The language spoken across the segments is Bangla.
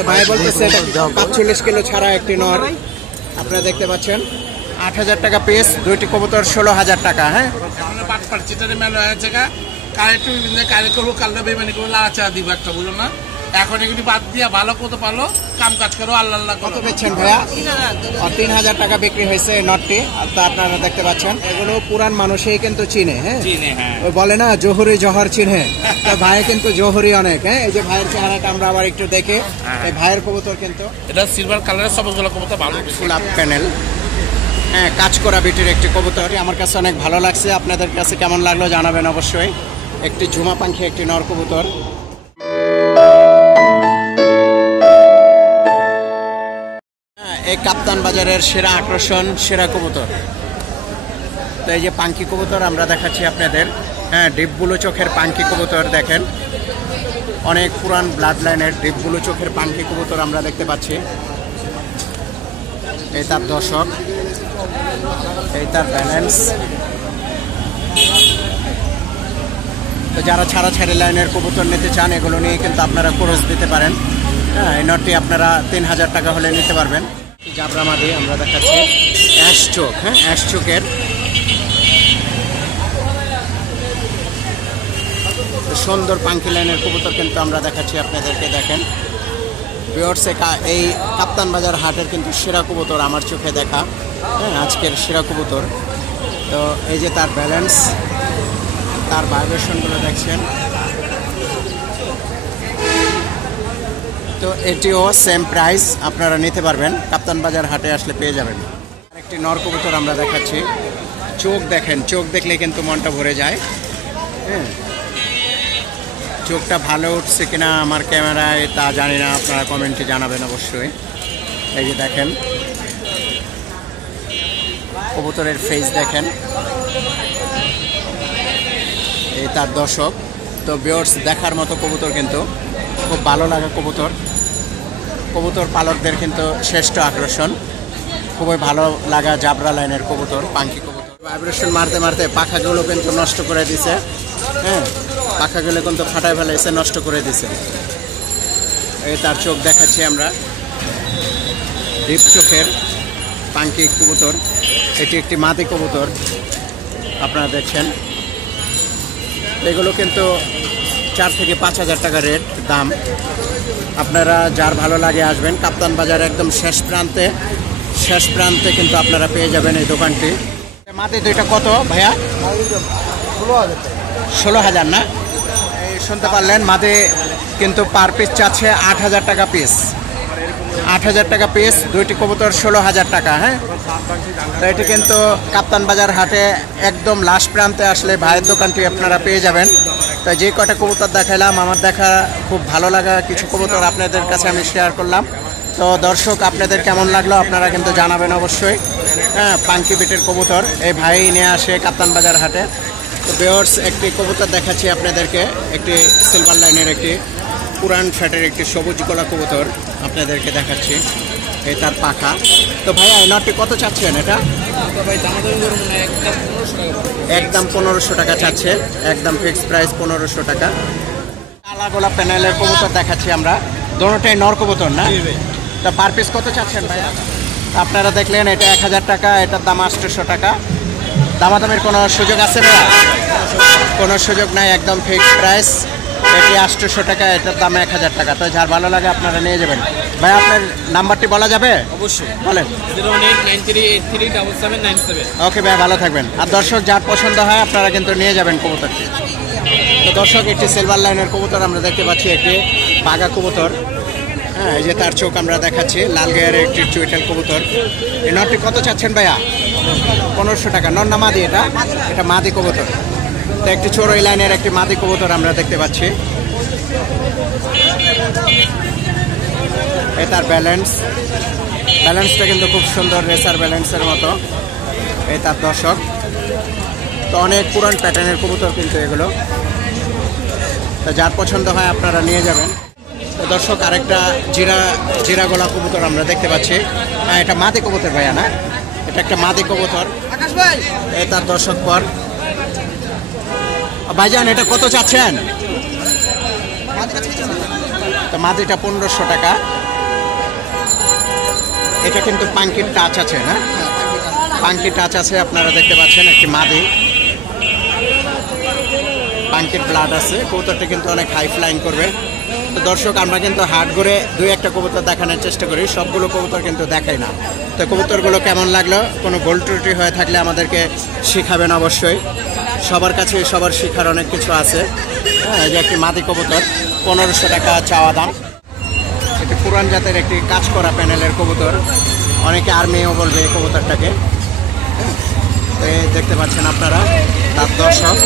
তো ভাই বলতেছে এটা 45 কিলো ছাড়া একটি নর, আপনারা দেখতে পাচ্ছেন। 8,000 টাকা পিস, দুইটি কবুতর 16,000 টাকা। হ্যাঁ, এখন এগুলি বাদ দিয়া ভালো কত পালো কাম কাজ করো, আল্লাহ আল্লাহ। কত বেচছেন ভাইয়া? 3,000 টাকা বিক্রি হয়েছে এই নটটি। তো আপনারা দেখতে পাচ্ছেন এগুলো পুরান মানুষই কিন্তু চিনে। হ্যাঁ, ওই বলে না জহুরি জহর চিনে, তো ভাই কিন্তু জহুরি অনেক। হ্যাঁ, এই যে ভাইয়ের চেহারাটা আমরা আবার একটু দেখে, এই ভাইয়ের কবুতর কিন্তু এটা সিলভার কালারের সবগুলো কবুতর ভালো, ফুল আপ প্যানেল। হ্যাঁ, কাজ করা বিটির একটি কবুতর, আমার কাছে অনেক ভালো লাগছে। আপনাদের কাছে কেমন লাগলো জানাবেন অবশ্যই। একটি ঝুমা পাখি, একটি নর কবুতর। এই কাপ্তান বাজারের সেরা আকর্ষণ, সেরা কবুতর। তো এই যে পাঙ্কি কবুতর আমরা দেখাচ্ছি আপনাদের। হ্যাঁ, ডিপগুলো চোখের পাঙ্কি কবুতর দেখেন, অনেক পুরান ব্লাড লাইনের ডিপগুলো চোখের পাঙ্কি কবুতর আমরা দেখতে পাচ্ছি। এই তার দর্শক, এই তার ব্যালেন্স। তো যারা ছাড়াছাড়ি লাইনের কবুতর নিতে চান এগুলো নিয়ে কিন্তু আপনারা খরচ দিতে পারেন। হ্যাঁ, এই নটটি আপনারা 3,000 টাকা হলে নিতে পারবেন। জাবরা মাদি আমরা দেখাচ্ছি, অ্যাশ চোখ। হ্যাঁ, অ্যাশ চোখের সুন্দর পাঙ্কি লাইনের কবুতর কিন্তু আমরা দেখাচ্ছি আপনাদেরকে। দেখেন ভিউয়ার্স, এই কাপ্তান বাজার হাটের কিন্তু সেরা কবুতর আমার চোখে দেখা। হ্যাঁ, আজকের সেরা কবুতর। তো এই যে তার ব্যালেন্স, তার ভাইব্রেশনগুলো দেখছেন। তো এটিও সেম প্রাইস, আপনারা নিতে পারবেন, কাপ্তান বাজার হাটে আসলে পেয়ে যাবেন। আরেকটি নর কবুতর আমরা দেখাচ্ছি, চোখ দেখেন, চোখ দেখলে কিন্তু মনটা ভরে যায়। হ্যাঁ, চোখটা ভালো উঠছে কিনা আমার ক্যামেরায় তা জানি না, আপনারা কমেন্টে জানাবেন অবশ্যই। এই যে দেখেন কবুতরের ফেস দেখেন, এই তার দর্শক। তো ভিউয়ার্স, দেখার মতো কবুতর, কিন্তু খুব ভালো লাগা কবুতর। কবুতর পালকদের কিন্তু শ্রেষ্ঠ আকর্ষণ, খুবই ভালো লাগা জাবরা লাইনের কবুতর, পাঙ্কি কবুতর। ভাইব্রেশন মারতে মারতে পাখাগুলো কিন্তু নষ্ট করে দিছে। হ্যাঁ, পাখাগুলো কিন্তু ফাটায় ফেলাইছে, নষ্ট করে দিছে। এই তার চোখ দেখাচ্ছি আমরা, ডিপ চোখের পাঙ্কি কবুতর। এটি একটি মাদি কবুতর, আপনারা দেখছেন। এগুলো কিন্তু 4 থেকে 5,000 টাকা রেট দাম। আপনারা যার ভালো লাগে আসবেন, কাপ্তান বাজার একদম শেষ প্রান্তে কিন্তু আপনারা পেয়ে যাবেন এই দোকানটি। মাদি দুইটা কত ভাইয়া? 16,000 না? এই শুনতে পারলেন, মাদি কিন্তু পার পিস চাচ্ছে 8,000 টাকা পিস। 8,000 টাকা পিস, দুইটি কবুতর 16,000 টাকা। হ্যাঁ, তো এটি কিন্তু কাপ্তান বাজার হাটে একদম লাস্ট প্রান্তে আসলে ভাইয়ের দোকানটি আপনারা পেয়ে যাবেন। তো যে কটা কবুতর দেখাইলাম, আমার দেখা খুব ভালো লাগা কিছু কবুতর আপনাদের কাছে আমি শেয়ার করলাম। তো দর্শক, আপনাদের কেমন লাগলো আপনারা কিন্তু জানাবেন অবশ্যই। হ্যাঁ, পাঙ্কি বিটের কবুতর এই ভাই নিয়ে আসে কাপ্তান বাজার হাটে। তো ভিউয়ার্স, একটি কবুতর দেখাচ্ছি আপনাদেরকে, একটি সিলভার লাইনের একটি পুরান ফ্যাটের একটি সবুজ গলা কবুতর আপনাদেরকে দেখাচ্ছি। এই তার পাখা। তো ভাইয়া এই নটটি কত চাচ্ছেন? এটা একদম 1500 টাকা চাচ্ছে, একদম ফিক্সড প্রাইস 1500 টাকা। কালা গোলাপ প্যানেলের কবুতর দেখাচ্ছি আমরা, দোনোটাই নর কবুতর না? তো পার পিস কত চাচ্ছেন ভাইয়া? আপনারা দেখলেন, এটা 1,000 টাকা, এটার দাম 800 টাকা। দামাদামের কোনো সুযোগ আছে ভাইয়া? কোনো সুযোগ নাই, একদম ফিক্সড প্রাইস। এটি 800 টাকা, এটার দাম 1,000 টাকা। তো যার ভালো লাগে আপনারা নিয়ে যাবেন। ভাই, আপনার নাম্বারটি বলা যাবে? অবশ্যই বলেন। 0893837797। ওকে ভাই, ভালো থাকবেন। আর দর্শক, যার পছন্দ হয় আপনারা কিন্তু নিয়ে যাবেন কবুতরটি। তো দর্শক, একটি সিলভার লাইনের কবুতর আমরা দেখতে পাচ্ছি, একটি বাঘা কবুতর। হ্যাঁ, এই যে তার চোখ আমরা দেখাচ্ছি, লাল গায়ের একটি চুইটাল কবুতর। এই নটটি কত চাচ্ছেন ভাইয়া? 1500 টাকা। নর না মাদি? এটা মাদি কবুতর। তো একটি চড়ুই লাইনের একটি মাদি কবুতর আমরা দেখতে পাচ্ছি। এটার ব্যালেন্সটা কিন্তু খুব সুন্দর, রেসার ব্যালেন্সের মতো। এই তার দর্শক। তো অনেক পুরান প্যাটার্নের কবুতর কিন্তু এগুলো। তো যার পছন্দ হয় আপনারা নিয়ে যাবেন। তো দর্শক, আরেকটা জিরা গলা কবুতর আমরা দেখতে পাচ্ছি। হ্যাঁ, এটা মাদি কবুতর ভাইয়া না? এটা একটা মাদি কবুতর। এই তার দর্শক পর। ভাইজান, এটা কত চাচ্ছেন? তো মাদিটা 1500 টাকা। এটা কিন্তু পাঙ্কির টাচ আছে না, পাঙ্কির টাচ আছে, আপনারা দেখতে পাচ্ছেন একটি মাদি, পাঙ্কির ব্লাড আছে। কবুতরটা কিন্তু অনেক হাই ফ্লাইং করবে। তো দর্শক, আমরা কিন্তু হাট ঘুরে দুই একটা কবুতর দেখানোর চেষ্টা করি, সবগুলো কবুতর কিন্তু দেখাই না। তো কবুতরগুলো কেমন লাগলো, কোনো ভুল ত্রুটি হয়ে থাকলে আমাদেরকে শিখাবেন অবশ্যই। সবার কাছে সবার শেখার অনেক কিছু আছে। হ্যাঁ, এই যে একটি মাদি কবুতর, 1500 টাকা চাওয়া দাম। একটি পুরান জাতের একটি কাজ করা প্যানেলের কবুতর, অনেকে আর্মিও বলবে এই কবুতরটাকে। এই দেখতে পাচ্ছেন আপনারা, তার দর্শক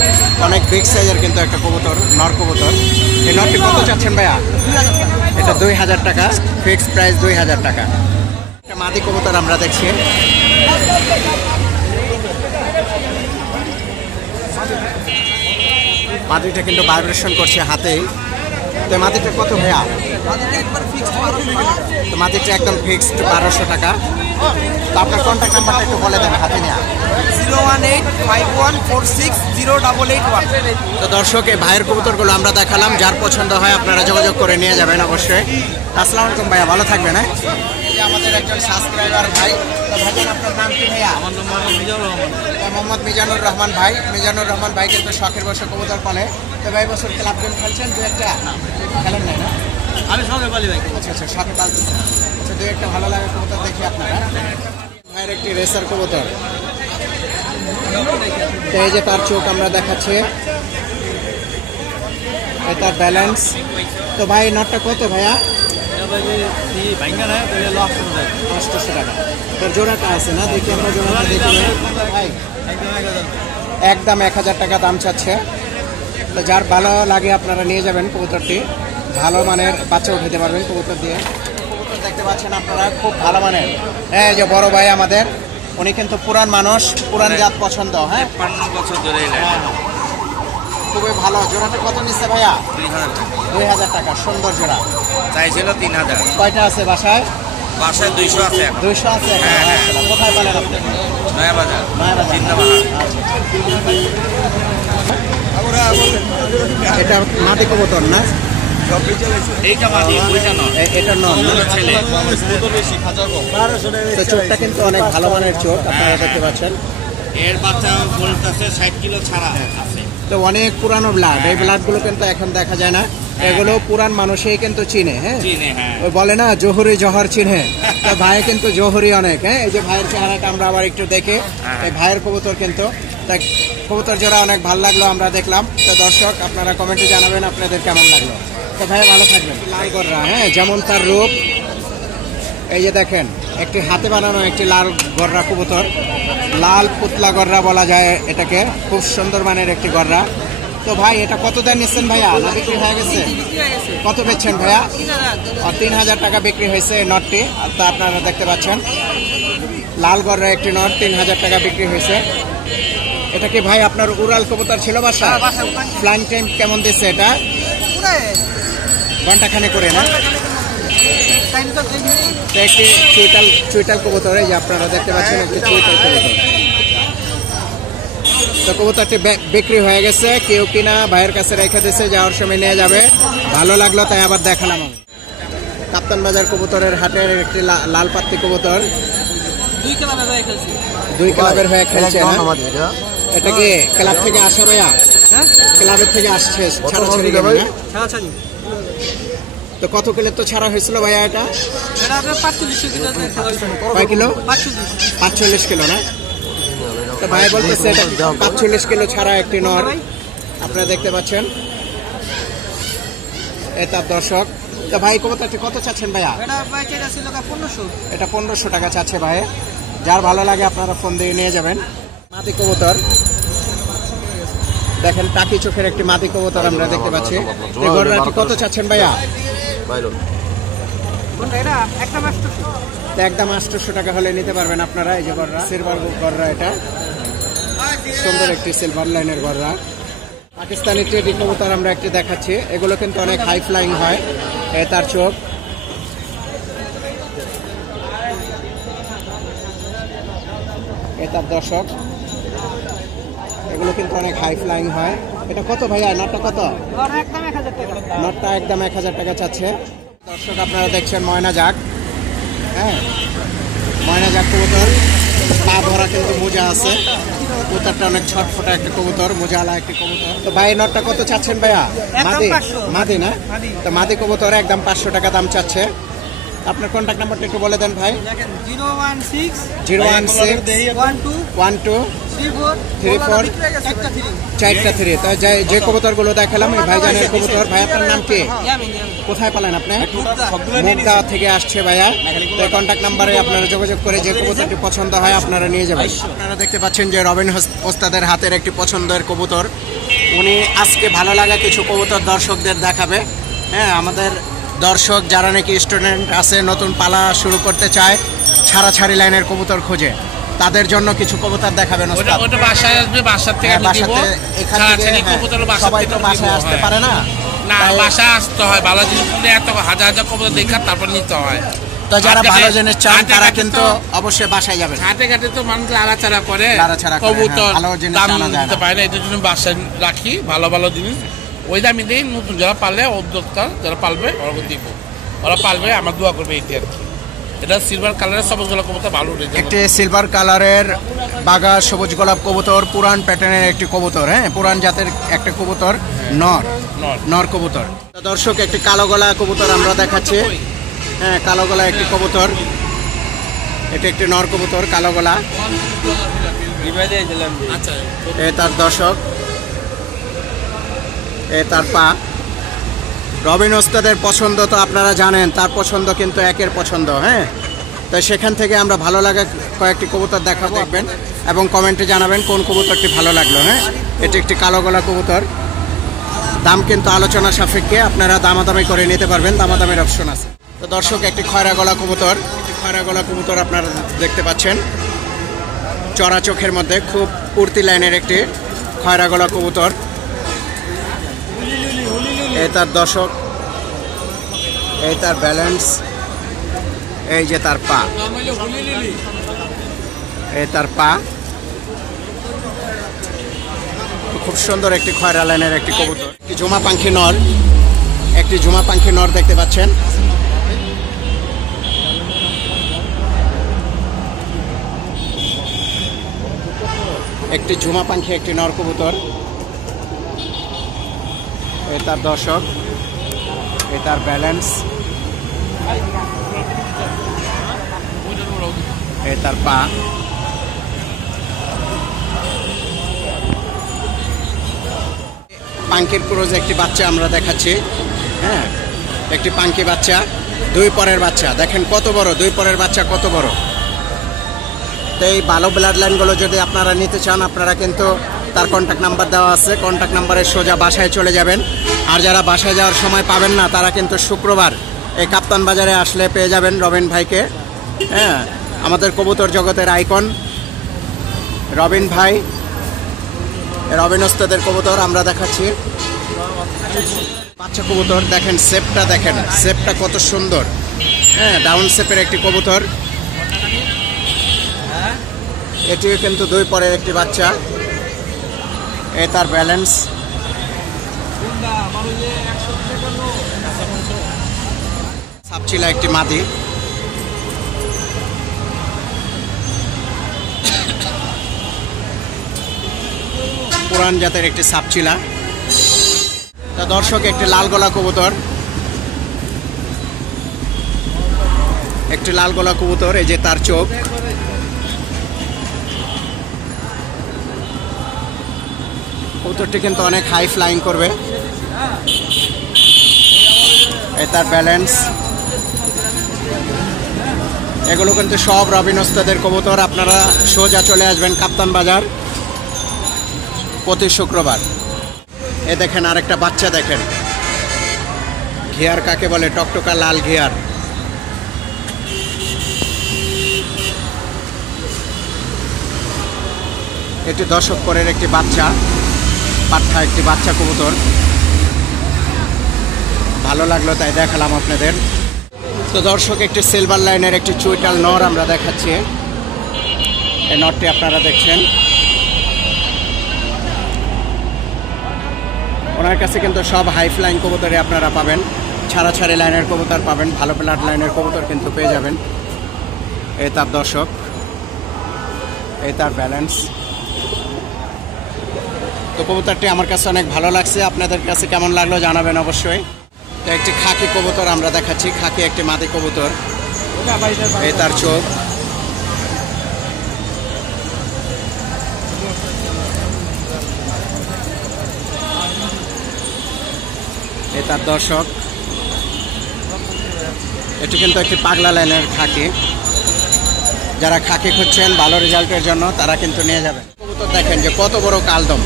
অনেক বিগ সাইজের কিন্তু একটা কবুতর, নর কবুতর। এই নরটি কত চাচ্ছেন ভাইয়া? এটা 2000 টাকা, ফিক্সড প্রাইস 2000 টাকা। একটা মাদি কবুতর আমরা দেখছি, মাদিটা কিন্তু ভাইব্রেশন করছে হাতেই। তো মাদিটা কত ভাইয়া? তো মাদিটা একদম ফিক্সড 1200 টাকা। তো আপনার কন্ট্যাক্ট নাম্বারটা একটু বলে দেন হাতে নেওয়া। 01851460881। তো দর্শক, এই ভাইয়ের কবুতরগুলো আমরা দেখালাম, যার পছন্দ হয় আপনারা যোগাযোগ করে নিয়ে যাবেন অবশ্যই। আসসালামু আলাইকুম ভাইয়া, ভালো থাকবেন। হ্যাঁ, এই যে আমাদের একজন সাবস্ক্রাইবার ভাই। তো ভাইজান, আপনার নাম কি ভাইয়া? আমার নাম মিজানুর রহমান। মোহাম্মদ মিজানুর রহমান ভাই। মিজানুর রহমান ভাই কিন্তু শখের বসে কবুতর পালে। তো ভাই, বছর ক্লাব গেম খেলছেন? দু একটা খেলেন নাই না? আমি সঙ্গে পালি ভাই। আচ্ছা আচ্ছা, শখে পালতেছেন। আচ্ছা, দু একটা ভালো লাগে কবুতর দেখি আপনারা। ভাইয়ের একটি রেসার কবুতর, তো এই যে তার চোখ আমরা দেখাচ্ছি, এই তার ব্যালেন্স। তো ভাই, নটটা কত ভাইয়া? 800 টাকা। তোর জোড়াটা আছে না, দেখি আমরা জোড়াটা দেখি ভাই। একদম 1000 টাকা দাম চাচ্ছে। তো যার ভালো লাগে আপনারা নিয়ে যাবেন কবুতরটি, ভালো মানের বাচ্চা উঠাতে পারবেন কবুতর দিয়ে। কবুতর দেখতে পাচ্ছেন আপনারা, খুব ভালো মানের। হ্যাঁ, এই যে বড় ভাই আমাদের, উনি কিন্তু পুরান মানুষ, পুরান জাত পছন্দ। হ্যাঁ, 5 বছর ধরে খুবই ভালো। জোড়াটা কত নিচ্ছে ভাইয়া? 2000 টাকা 2000 টাকা। সুন্দর জোড়া। চাইছিল 3000। কয়টা আছে বাসায়? বাসায় 200 আছে। 200 আছে। হ্যাঁ, হ্যাঁ। কোথায় পালেন আপনি? নয়া বাজার। নয়াবাজার। জিন্দাবাদ। এটা মাটি কবুতর না? এইটা মাটি, ওইটা নয়। এটা নন না? ছেলে। তো চোখটা কিন্তু অনেক ভালো মানের চোখ, আপনারা দেখতে পাচ্ছেন। এর বাচ্চা বলতেছে 60 কিলো ছাড়া আছে। তো অনেক পুরানো ব্লাড, এই ব্লাডগুলো কিন্তু এখন দেখা যায় না। এগুলো পুরান মানুষই কিন্তু চিনে। হ্যাঁ, চিনে। হ্যাঁ, ওই বলে না, জহুরি জহর চিনে। তো ভাই কিন্তু জহুরি অনেক। হ্যাঁ, এই যে ভাইয়ের চেহারাটা আমরা আবার একটু দেখে, এই ভাইয়ের কবুতর কিন্তু, তাই কবুতর জোড়া অনেক ভালো লাগলো, আমরা দেখলাম। তো দর্শক, আপনারা কমেন্টে জানাবেন আপনাদের কেমন লাগলো। তো ভাই, ভালো থাকবেন। লাল গররা, হ্যাঁ, যেমন তার রূপ। এই যে দেখেন, একটি হাতে বানানো একটি লাল গররা কবুতর, লাল পুতলা গররা বলা যায় এটাকে। খুব সুন্দর মানের একটি গররা। তো ভাই, এটা কত দাম নিচ্ছেন ভাইয়া? না বিক্রি হয়ে গেছে? কত বেচছেন ভাইয়া? 3000 টাকা বিক্রি হয়েছে এই নটটি। তো আপনারা দেখতে পাচ্ছেন, লাল গররা একটি নট 3000 টাকা বিক্রি হয়েছে। এটা কি ভাই আপনার উড়াল কবুতর ছিল বাসা? ফ্লাইং টাইম কেমন দিচ্ছে এটা? ঘন্টাখানে করে না? তো একটি চুইটাল কবুতর, এই যে আপনারা দেখতে পাচ্ছেন, একটি চুইটাল কবুতর। তো কবুতরটি বিক্রি হয়ে গেছে, কেউ কিনা ভাইয়ের কাছে রেখে দিয়েছে, যাওয়ার সময় নিয়ে যাবে। ভালো লাগলো তাই আবার দেখালাম আমি। কাপ্তান বাজার কবুতরের হাটের একটি লাল পাত্তি কবুতর, 2 ক্লাবের হয়ে খেলছে। এটা কি ক্লাব থেকে আসে ভাইয়া? ক্লাবের থেকে আসছে, ছাড়াছাড়ি গেল না? তো কত কিলো তো ছাড়া হয়েছিল ভাইয়া এটা? কয় কিলো? 45 কিলো না? তো ভাই বলতেছে এটা 45 কিলো ছাড়া একটি নর, আপনারা দেখতে পাচ্ছেন। এটা দর্শক। তো ভাই, কবুতরটি কত চাচ্ছেন ভাইয়া? এটা 1500 টাকা চাচ্ছে ভাই। যার ভালো লাগে আপনারা ফোন দিয়ে নিয়ে যাবেন। মাটি কবুতর দেখেন, টাকি চোখের একটি মাটি কবুতর আমরা দেখতে পাচ্ছি। এই গররাটি কত চাচ্ছেন ভাইয়া? একদম 800 টাকা হলে নিতে পারবেন আপনারা। এই যে গররা, সিলভার গররা, এটা সুন্দর একটি সিলভার লাইনের গররা। পাকিস্তানি টেডি কবুতর আমরা একটি দেখাচ্ছি, এগুলো কিন্তু অনেক হাই ফ্লাইং হয়। তার চোখ, তার দর্শক, এগুলো কিন্তু অনেক হাই ফ্লাইং হয়। এটা কত ভাইয়া? নটটা কত? নটটা একদম 1000 টাকা চাচ্ছে। দর্শক আপনারা দেখছেন ময়না জাগ, হ্যাঁ ময়না জাগ কবুতর, পা ভরা কিন্তু মোজা আছে। কবুতরটা অনেক ছটফটা একটা কবুতর, মোজাওয়ালা একটা কবুতর। তো ভাই নটটা কত চাচ্ছেন ভাইয়া? মাদি, মাদি না? তো মাদি কবুতর একদম 500 টাকা দাম চাচ্ছে। আপনার কন্ট্যাক্ট নাম্বারটা একটু বলে দেন ভাই। 016-016-12-34-4-3। তো যে কবুতরগুলো দেখালাম এই ভাইজানের কবুতর। ভাই আপনার নাম কি? কোথায় পালেন আপনি? মুগদা থেকে আসছে ভাইয়া। তো কন্ট্যাক্ট নাম্বারে আপনারা যোগাযোগ করে যে কবুতরটি পছন্দ হয় আপনারা নিয়ে যাবেন। আপনারা দেখতে পাচ্ছেন যে রবিন ওস্তাদের হাতের একটি পছন্দের কবুতর। উনি আজকে ভালো লাগা কিছু কবুতর দর্শকদের দেখাবে। হ্যাঁ, আমাদের দর্শক যারা নাকি স্টুডেন্ট আছে, নতুন পালা শুরু করতে চায়, ছাড়াছাড়ি লাইনের কবুতর খোঁজে, তাদের জন্য কিছু কবুতর দেখাবেন ওস্তাদ। ওটা বাসায় আসবে, বাসার থেকে আমি দিব। এখান থেকে সবাই তো বাসায় আসতে পারে না, না বাসায় আসতে হয়। ভালো জিনিস এত হাজার হাজার কবুতর দেখা তারপর নিতে হয়। তো যারা ভালো জিনিস চান তারা কিন্তু অবশ্যই বাসায় যাবেন। ঘাটে ঘাটে তো মানুষ লাড়াচাড়া করে, কবুতর দাম দিতে পারে না, এটার জন্য বাসায় রাখি ভালো ভালো জিনিস। ওই দামি দিই, নতুন যারা পারলে উদ্যোক্তা যারা পালবে ওরা দিব, ওরা পালবে, আমার দোয়া করবে এটি আর কি। এটা সিলভার কালারের সবুজ গোলাপ কবুতর, ভালো একটি সিলভার কালারের বাঘা সবুজ গোলাপ কবুতর, পুরান প্যাটার্নের একটি কবুতর। হ্যাঁ, পুরান জাতের একটা কবুতর, নর কবুতর। দর্শক একটি কালো গলা কবুতর আমরা দেখাচ্ছি। হ্যাঁ, কালো গলা একটি কবুতর, এটি একটি নর কবুতর কালো গলা। এ তার দর্শক, এ তার পা। রবিন ওস্তাদের পছন্দ তো আপনারা জানেন, তার পছন্দ কিন্তু একের পছন্দ। হ্যাঁ, তো সেখান থেকে আমরা ভালো লাগা কয়েকটি কবুতর দেখাবো, দেখবেন এবং কমেন্টে জানাবেন কোন কবুতরটি ভালো লাগলো। হ্যাঁ, এটি একটি কালো গলা কবুতর। দাম কিন্তু আলোচনা সাপেক্ষে, আপনারা দামাদামি করে নিতে পারবেন, দামাদামের অপশন আছে। তো দর্শক একটি খয়রা গলা কবুতর, খয়রা গলা কবুতর আপনারা দেখতে পাচ্ছেন, চড়া চোখের মধ্যে খুব উড়তি লাইনের একটি খয়রা গলা কবুতর। এই তার দর্শক, এই তার ব্যালেন্স, এই যে তার পা, এই তার পা। খুব সুন্দর একটি খয়রা লাইনের একটি কবুতর। একটি ঝুমা পাখি নর, একটি ঝুমা পাখি নর দেখতে পাচ্ছেন। একটি ঝুমা পাখি, একটি নর কবুতর। এ তার দর্শক, এ তার ব্যালেন্স, এ তার পা। পাঙ্কির ক্রোজ একটি বাচ্চা আমরা দেখাচ্ছি। হ্যাঁ, একটি পাঙ্কি বাচ্চা, 2 পরের বাচ্চা। দেখেন কত বড়, 2 পরের বাচ্চা কত বড়। তো এই ভালো ব্লাড লাইনগুলো যদি আপনারা নিতে চান, আপনারা কিন্তু তার কন্ট্যাক্ট নাম্বার দেওয়া আছে, কন্ট্যাক্ট নাম্বারে সোজা বাসায় চলে যাবেন। আর যারা বাসায় যাওয়ার সময় পাবেন না, তারা কিন্তু শুক্রবার এই কাপ্তান বাজারে আসলে পেয়ে যাবেন রবিন ভাইকে। হ্যাঁ, আমাদের কবুতর জগতের আইকন রবিন ভাই। রবিন ওস্তাদের কবুতর আমরা দেখাচ্ছি। বাচ্চা কবুতর দেখেন, শেপটা দেখেন, শেপটা কত সুন্দর। হ্যাঁ, ডাউন শেপের একটি কবুতর। এটিও কিন্তু 2 পরের একটি বাচ্চা। এ তার ব্যালেন্স, সাপচিলা একটি মাদি। পুরান জাতের একটি সাপচিলা। তা দর্শক একটি লাল গলা কবুতর, একটি লাল গলা কবুতর। এই যে তার চোখ, কবুতরটি কিন্তু অনেক হাই ফ্লাইং করবে। এ তার ব্যালেন্স। এগুলো কিন্তু সব রবিন ওস্তাদের কবুতর। আপনারা সোজা চলে আসবেন কাপ্তান বাজার প্রতি শুক্রবার। এ দেখেন আরেকটা বাচ্চা, দেখেন ঘিয়ার কাকে বলে, টকটকা লাল ঘিয়ার। এটি 10 পরের একটি বাচ্চা, পাঠা একটি বাচ্চা কবুতর। ভালো লাগলো তাই দেখালাম আপনাদের। তো দর্শক একটি সিলভার লাইনের একটি চুইটাল নর আমরা দেখাচ্ছি। এই নরটি আপনারা দেখছেন। ওনার কাছে কিন্তু সব হাই ফ্লাইং কবুতরে আপনারা পাবেন, ছাড়াছাড়ি লাইনের কবুতর পাবেন, ভালো ব্লাড লাইনের কবুতর কিন্তু পেয়ে যাবেন। এই তার দর্শক, এই তার ব্যালেন্স। তো কবুতরটি আমার কাছে অনেক ভালো লাগছে, আপনাদের কাছে কেমন লাগলো জানাবেন অবশ্যই। তো একটি খাকি কবুতর আমরা দেখাচ্ছি, খাকি একটি মাদি কবুতর। এই তার চোখ, এই তার দর্শক। এটি কিন্তু একটি পাগলা লাইনের খাকি, যারা খাকি খুঁজছেন ভালো রেজাল্টের জন্য তারা কিন্তু নিয়ে যাবেন। কবুতর দেখেন যে কত বড় কালদম,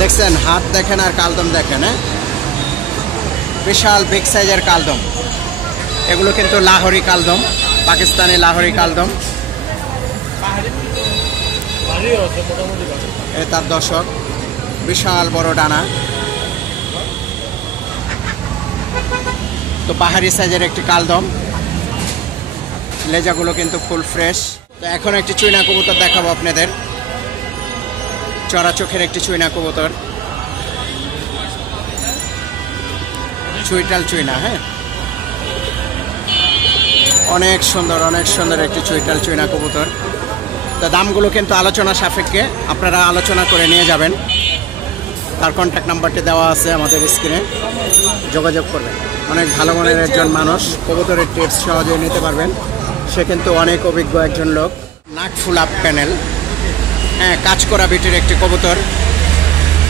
দেখছেন হাত দেখেন আর কালদম দেখেন, হ্যাঁ বিশাল বিগ সাইজের কালদম। এগুলো কিন্তু লাহোরি কালদম, পাকিস্তানি লাহোরি কালদম। এ তার দর্শক, বিশাল বড় ডানা। তো পাহাড়ি সাইজের একটি কালদম, লেজাগুলো কিন্তু ফুল ফ্রেশ। তো এখন একটি চুইনা কবুতর দেখাবো আপনাদের, চড়া চোখের একটি চুইনা কবুতর, চুইটাল চুইনা। হ্যাঁ, অনেক সুন্দর একটি চুইটাল চুইনা কবুতর। তো দামগুলো কিন্তু আলোচনা সাপেক্ষে, আপনারা আলোচনা করে নিয়ে যাবেন। তার কন্ট্যাক্ট নাম্বারটি দেওয়া আছে আমাদের স্ক্রিনে, যোগাযোগ করবেন। অনেক ভালো মনের একজন মানুষ, কবুতরের টিপস সহজে নিতে পারবেন। সে কিন্তু অনেক অভিজ্ঞ একজন লোক। নাক ফুল আপ প্যানেল, হ্যাঁ কাজ করা বিটির একটি কবুতর,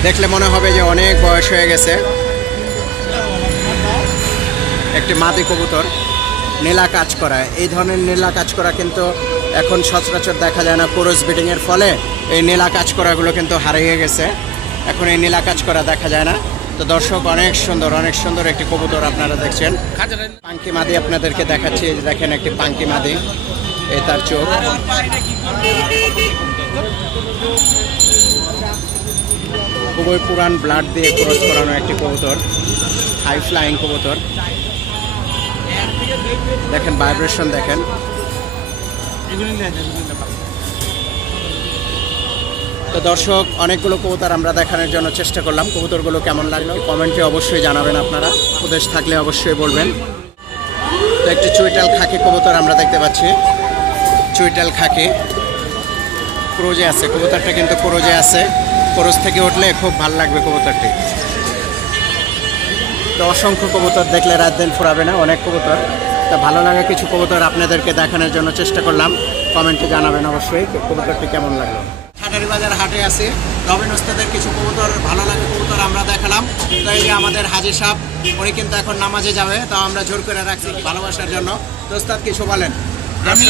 দেখলে মনে হবে যে অনেক বয়স হয়ে গেছে। একটি মাদি কবুতর, নীলা কাজ করা। এই ধরনের নীলা কাজ করা কিন্তু এখন সচরাচর দেখা যায় না, ক্রস ব্রিডিংয়ের ফলে এই নীলা কাজ করাগুলো কিন্তু হারিয়ে গেছে, এখন এই নীলা কাজ করা দেখা যায় না। তো দর্শক, অনেক সুন্দর একটি কবুতর আপনারা দেখছেন। পাঙ্কি মাদি আপনাদেরকে দেখাচ্ছি, এই যে দেখেন একটি পাঙ্কি মাদি, এই তার চোখ। খুবই পুরান ব্লাড দিয়ে ক্রস করানো একটি কবুতর, হাই ফ্লাইং কবুতর। দেখেন ভাইব্রেশন দেখেন। তো দর্শক, অনেকগুলো কবুতর আমরা দেখানোর জন্য চেষ্টা করলাম। কবুতরগুলো কেমন লাগলো কমেন্টে অবশ্যই জানাবেন, আপনারা উপদেশ থাকলে অবশ্যই বলবেন। তো একটি চুইটাল খাকি কবুতর আমরা দেখতে পাচ্ছি, চুইটাল খাকি ক্রোজে আছে, কবুতরটা কিন্তু ক্রোজে আছে, ক্রোজ থেকে উঠলে খুব ভালো লাগবে কবুতরটি। তো অসংখ্য কবুতর দেখলে রাত দিন ফুরাবে না, অনেক কবুতর। তা ভালো লাগা কিছু কবুতর আপনাদেরকে দেখানোর জন্য চেষ্টা করলাম, কমেন্টে জানাবেন অবশ্যই কবুতরটি কেমন লাগলো। ঠাটারি বাজার হাটে আছি, রবিন ওস্তাদের কিছু কবুতর ভালো লাগে কবুতর আমরা দেখালাম। তো এই যে আমাদের হাজি সাহেব, উনি কিন্তু এখন নামাজে যাবে, তাও আমরা জোর করে রাখছি ভালোবাসার জন্য। তো ওস্তাদ কিছু বলেন। আমি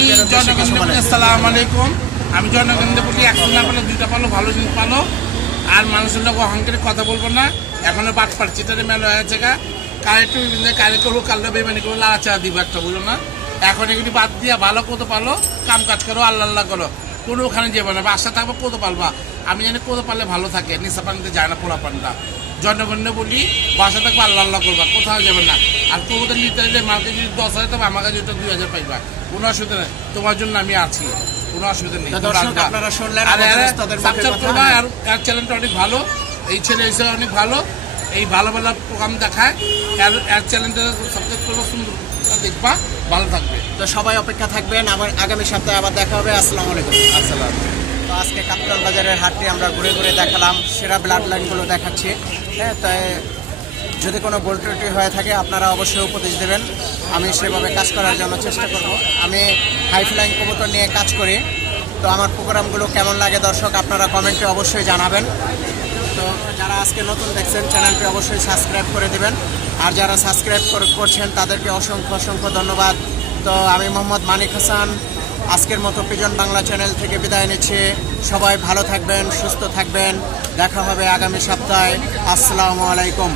আসসালামু আলাইকুম। আমি জনগণদের বলি, একশো না পালো দুইটা পালো, ভালো জিনিস পালো। আর মানুষের লোক অহংকারে কথা বলবো না, এখনো বাদ পারছি তাদের মেলা হয়েছে গা, কার একটু কারে করবো, কালটা বেমানি করবো, লাড়াচাড়া দিব একটা, বুঝলো না। এখন এগুলি বাদ দিয়া ভালো কত পালো, কাম কাজ করো, আল্লাহ করো, কোনো ওখানে যাবে না, বাসা থাকবো কত পালবা। আমি জানি কত পারলে ভালো থাকে, নিশা পানিতে যায় না পোলা পানটা। জনগণে বলি, বাসা থাকবো আল্লাহ করবা, কোথাও যাবে না। আর কবুতর নিতে হলে মাকে যদি 10,000 তবে আমার কাছে 2,000 পাইবা, কোনো অসুবিধা নেই, তোমার জন্য আমি আছি, কোনো অসুবিধা নেই। আর চ্যানেলটা অনেক ভালো, এই ছেলে হিসেবে অনেক ভালো, এই ভালো ভালো প্রোগ্রাম দেখায়। এর চ্যানেলটা সাবস্ক্রাইব করবো, সুন্দর দেখবা, ভালো থাকবে। তো সবাই অপেক্ষা থাকবেন, আবার আগামী সপ্তাহে আবার দেখা হবে। আসসালামু আলাইকুম। আসসালাম। তো আজকে কাপ্তান বাজারের হাটটি আমরা ঘুরে ঘুরে দেখালাম, সেরা ব্লাড লাইনগুলো দেখাচ্ছি। হ্যাঁ, তাই যদি কোনো ভুল ত্রুটি হয়ে থাকে আপনারা অবশ্যই উপদেশ দেবেন, আমি সেভাবে কাজ করার জন্য চেষ্টা করব। আমি হাই ফ্লাইং কবুতর নিয়ে কাজ করি। তো আমার প্রোগ্রামগুলো কেমন লাগে দর্শক আপনারা কমেন্টে অবশ্যই জানাবেন। তো যারা আজকে নতুন দেখছেন চ্যানেলটি অবশ্যই সাবস্ক্রাইব করে দেবেন, আর যারা সাবস্ক্রাইব করছেন তাদেরকে অসংখ্য ধন্যবাদ। তো আমি মোহাম্মদ মানিক হাসান আজকের মতো পিজন বাংলা চ্যানেল থেকে বিদায় নিচ্ছি। সবাই ভালো থাকবেন, সুস্থ থাকবেন, দেখা হবে আগামী সপ্তাহে। আসসালামু আলাইকুম।